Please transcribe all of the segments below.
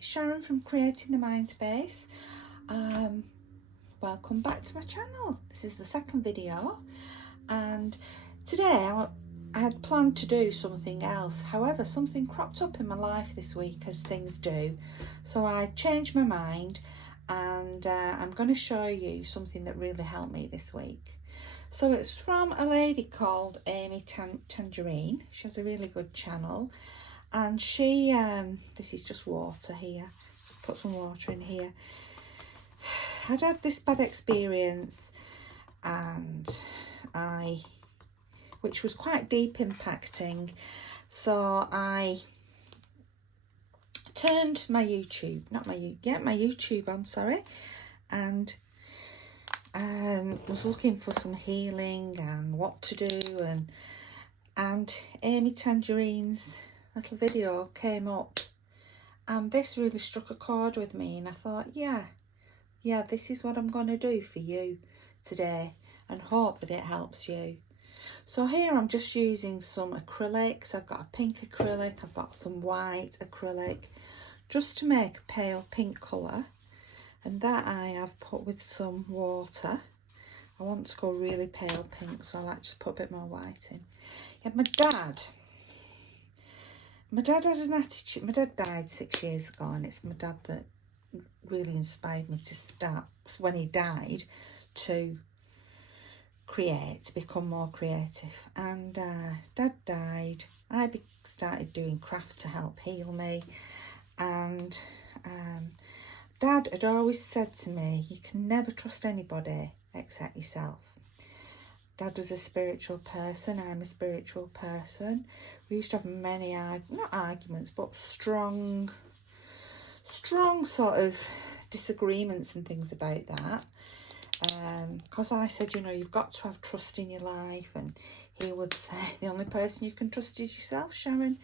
it's Sharon from Creating the Mind Space. Welcome back to my channel. This is the second video, and today I had planned to do something else. However, something cropped up in my life this week, as things do, so I changed my mind, and I'm going to show you something that really helped me this week. So it's from a lady called Amy Tangerine. She has a really good channel, and she this is just water here. Put some water in here. I'd had this bad experience, and which was quite deep impacting, so I turned my YouTube on, sorry, and was looking for some healing and what to do, and Amy Tangerine's little video came up, and this really struck a chord with me, and I thought, yeah, this is what I'm going to do for you today, and hope that it helps you. So here I'm just using some acrylics. I've got a pink acrylic, I've got some white acrylic, just to make a pale pink colour, and that I have put with some water. I want to go really pale pink, so I'll actually put a bit more white in. Yeah, my dad had an attitude. My dad died 6 years ago, and it's my dad that really inspired me to start, when he died, to become more creative. And Dad died. I started doing craft to help heal me, and Dad had always said to me, you can never trust anybody except yourself. Dad was a spiritual person, I'm a spiritual person. We used to have many, not arguments, but strong sort of disagreements and things about that. Because I said, you know, you've got to have trust in your life, and he would say, the only person you can trust is yourself, Sharon.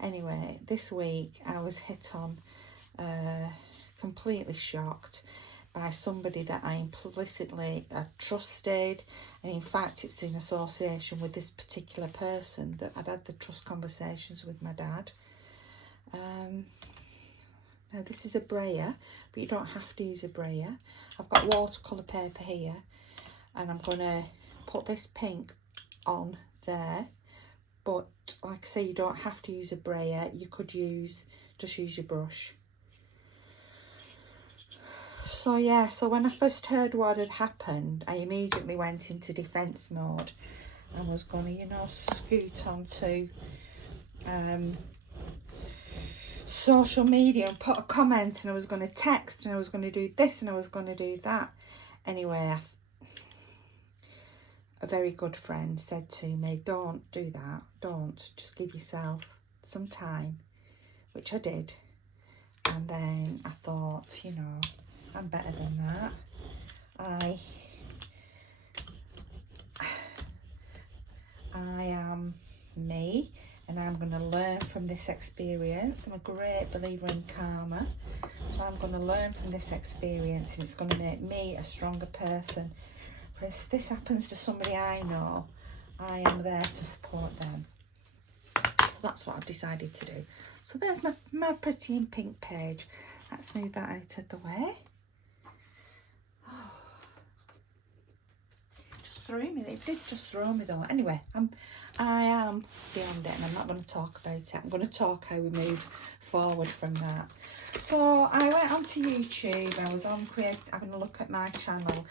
Anyway, this week I was hit on, completely shocked by somebody that I implicitly trusted, and in fact it's in association with this particular person that I'd had the trust conversations with my dad. Now this is a brayer, but you don't have to use a brayer. I've got watercolour paper here, and I'm going to put this pink on there, but like I say, you don't have to use a brayer. You could just use your brush. So yeah, so when I first heard what had happened, I immediately went into defence mode and was going to, you know, scoot onto social media and put a comment, and I was going to text, and I was going to do this, and I was going to do that. Anyway, a very good friend said to me, don't do that, just give yourself some time, which I did. And then I thought, you know, I'm better than that. I am me, and I'm going to learn from this experience. I'm a great believer in karma, so I'm going to learn from this experience, and it's going to make me a stronger person. For if this happens to somebody I know, I am there to support them. So that's what I've decided to do. So there's my pretty in pink page. Let's move that out of the way. It did just throw me though. Anyway, I am beyond it, and I'm not going to talk about it. I'm going to talk how we move forward from that. So I went onto YouTube. I was on having a look at my channel,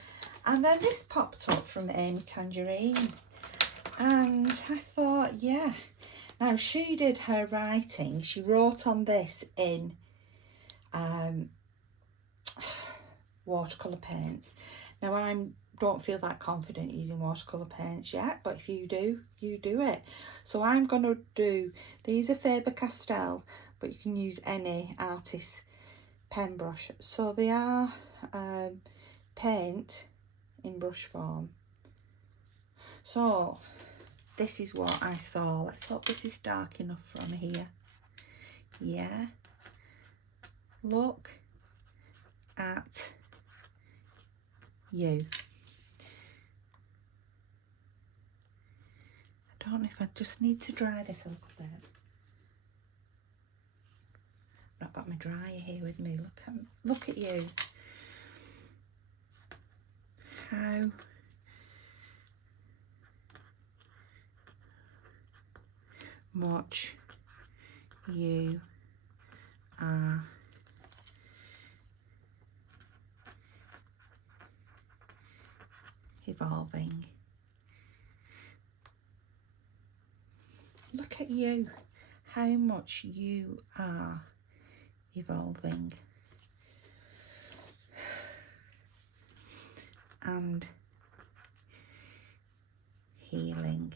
and then this popped up from Amy Tangerine, and I thought, yeah. Now she did her writing. She wrote on this in watercolour paints. Now don't feel that confident using watercolour paints yet, but if you do, you do it. So I'm going to do, these are Faber-Castell, but you can use any artist's pen brush. So they are paint in brush form. So this is what I saw. Let's hope this is dark enough from here. Yeah. Look at you. I don't know if I just need to dry this a little bit. I'm not got my dryer here with me. Look at you. How much you are evolving. Look at you, how much you are evolving and healing.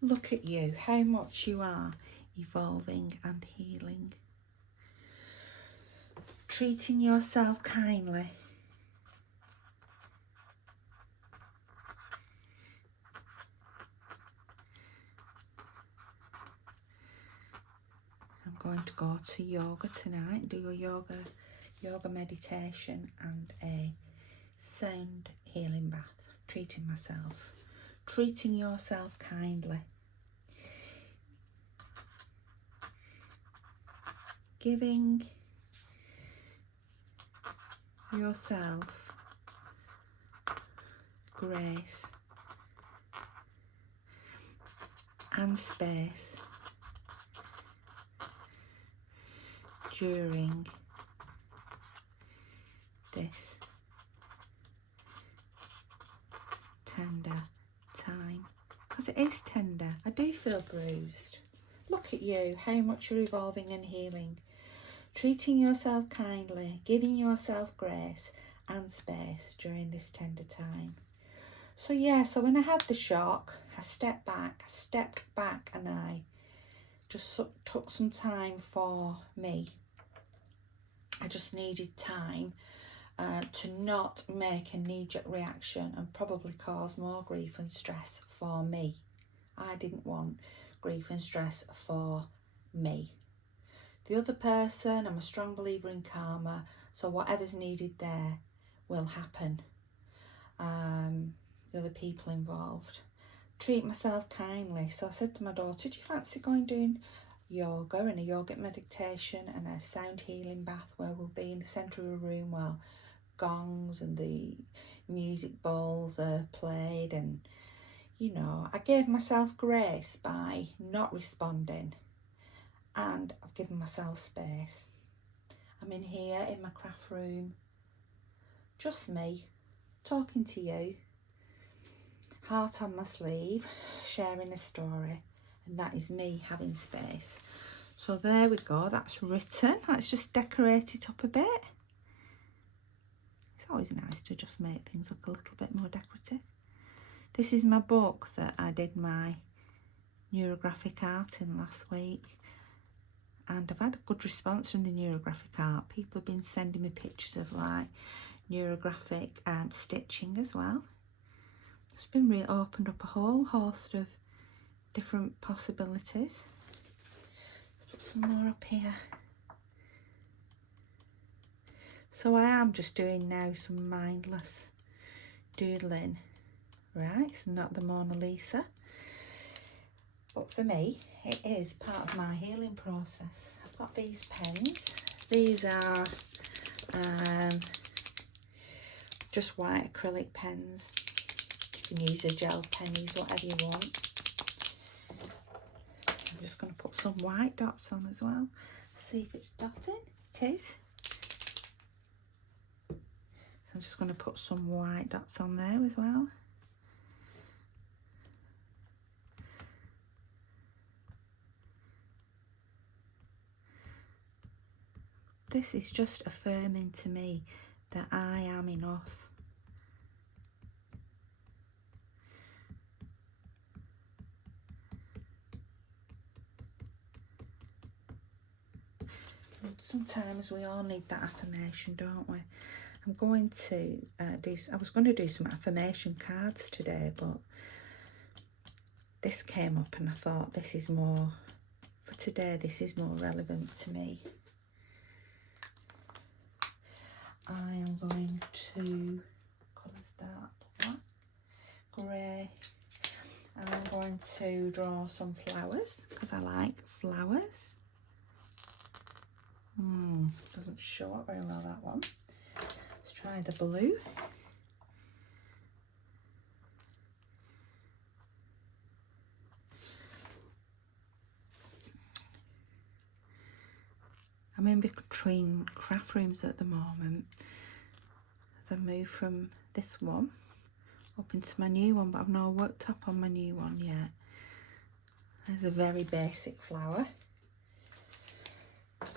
Look at you, how much you are evolving and healing. Treating yourself kindly. I'm going to go to yoga tonight, do a yoga meditation and a sound healing bath. Treating myself. Treating yourself kindly. Giving yourself grace and space during this tender time, because it is tender. I do feel bruised. Look at you, how much you're evolving and healing. Treating yourself kindly, giving yourself grace and space during this tender time. So yeah, so when I had the shock, I stepped back and I just took some time for me. I just needed time to not make a knee-jerk reaction and probably cause more grief and stress for me. I didn't want grief and stress for me. The other person, I'm a strong believer in karma, so whatever's needed there will happen. The other people involved. Treat myself kindly. So I said to my daughter, do you fancy going doing yoga and a yoga meditation and a sound healing bath where we'll be in the centre of a room while gongs and the music bowls are played, and you know, I gave myself grace by not responding and I've given myself space. I'm in here in my craft room, just me, talking to you, heart on my sleeve, sharing a story, and that is me having space. So there we go, that's written. Let's just decorate it up a bit. It's always nice to just make things look a little bit more decorative. This is my book that I did my neurographic art in last week, and I've had a good response from the neurographic art. People have been sending me pictures of like neurographic stitching as well. It's been really opened up a whole host of different possibilities. Let's put some more up here. So I am just doing now some mindless doodling. Right, it's not the Mona Lisa, but for me it is part of my healing process. I've got these pens. These are just white acrylic pens. You can use a gel pen, use whatever you want. I'm just going to put some white dots on as well. See if it's dotted. It is. So I'm just going to put some white dots on there as well. This is just affirming to me that I am enough. And sometimes we all need that affirmation, don't we? I'm going to I was going to do some affirmation cards today, but this came up and I thought this is more, for today, this is more relevant to me. I am going to, colours that, black, grey. I'm going to draw some flowers because I like flowers. Doesn't show up very well, that one. Let's try the blue. I'm in between craft rooms at the moment as I move from this one up into my new one, but I've not worked up on my new one yet. There's a very basic flower.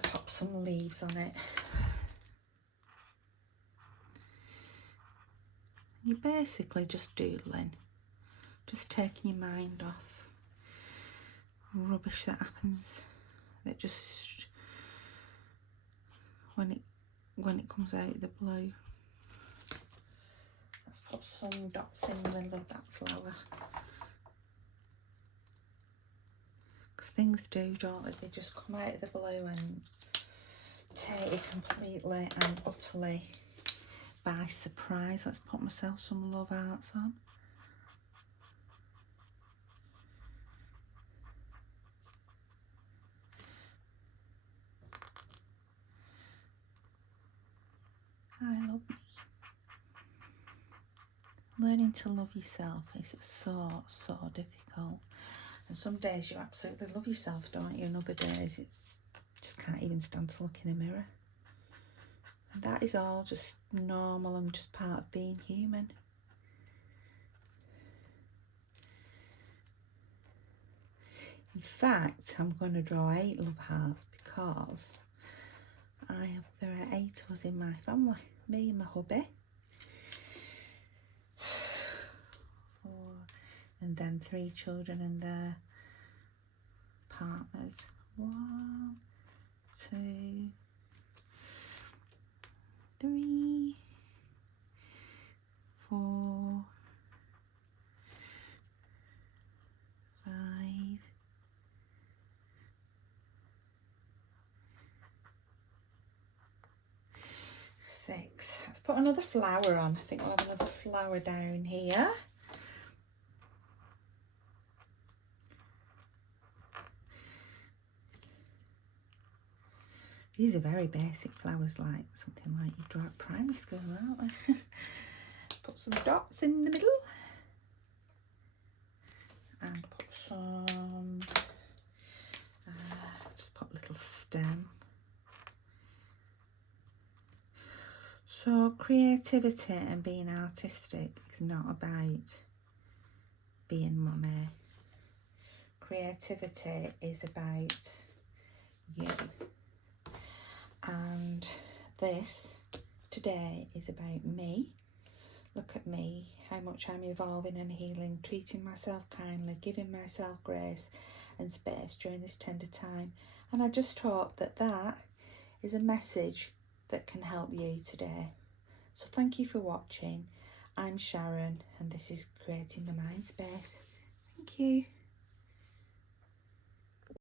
Pop some leaves on it. You're basically just doodling, just taking your mind off rubbish that happens, that just when it comes out of the blue. Let's put some dots in the middle of that flower. Because things do, don't they? They just come out of the blue and take you completely and utterly by surprise. Let's put myself some love hearts on. I love me. Learning to love yourself is so difficult. And some days you absolutely love yourself, don't you? And other days it's just can't even stand to look in a mirror. And that is all just normal and just part of being human. In fact, I'm going to draw 8 love hearts because there are 8 of us in my family. Me and my hubby. 4, and then 3 children and their partners. 1, 2, 3, 4, 5, 6. Let's put another flower on. I think we'll have another flower down here. These are very basic flowers, like something like you draw at primary school, aren't they? Put some dots in the middle. And put some, just put a little stem. So creativity and being artistic is not about being money. Creativity is about you. And this today is about me. Look at me, how much I'm evolving and healing, treating myself kindly, giving myself grace and space during this tender time. And I just hope that that is a message that can help you today. So thank you for watching. I'm Sharon and this is Creating the Mind Space. Thank you.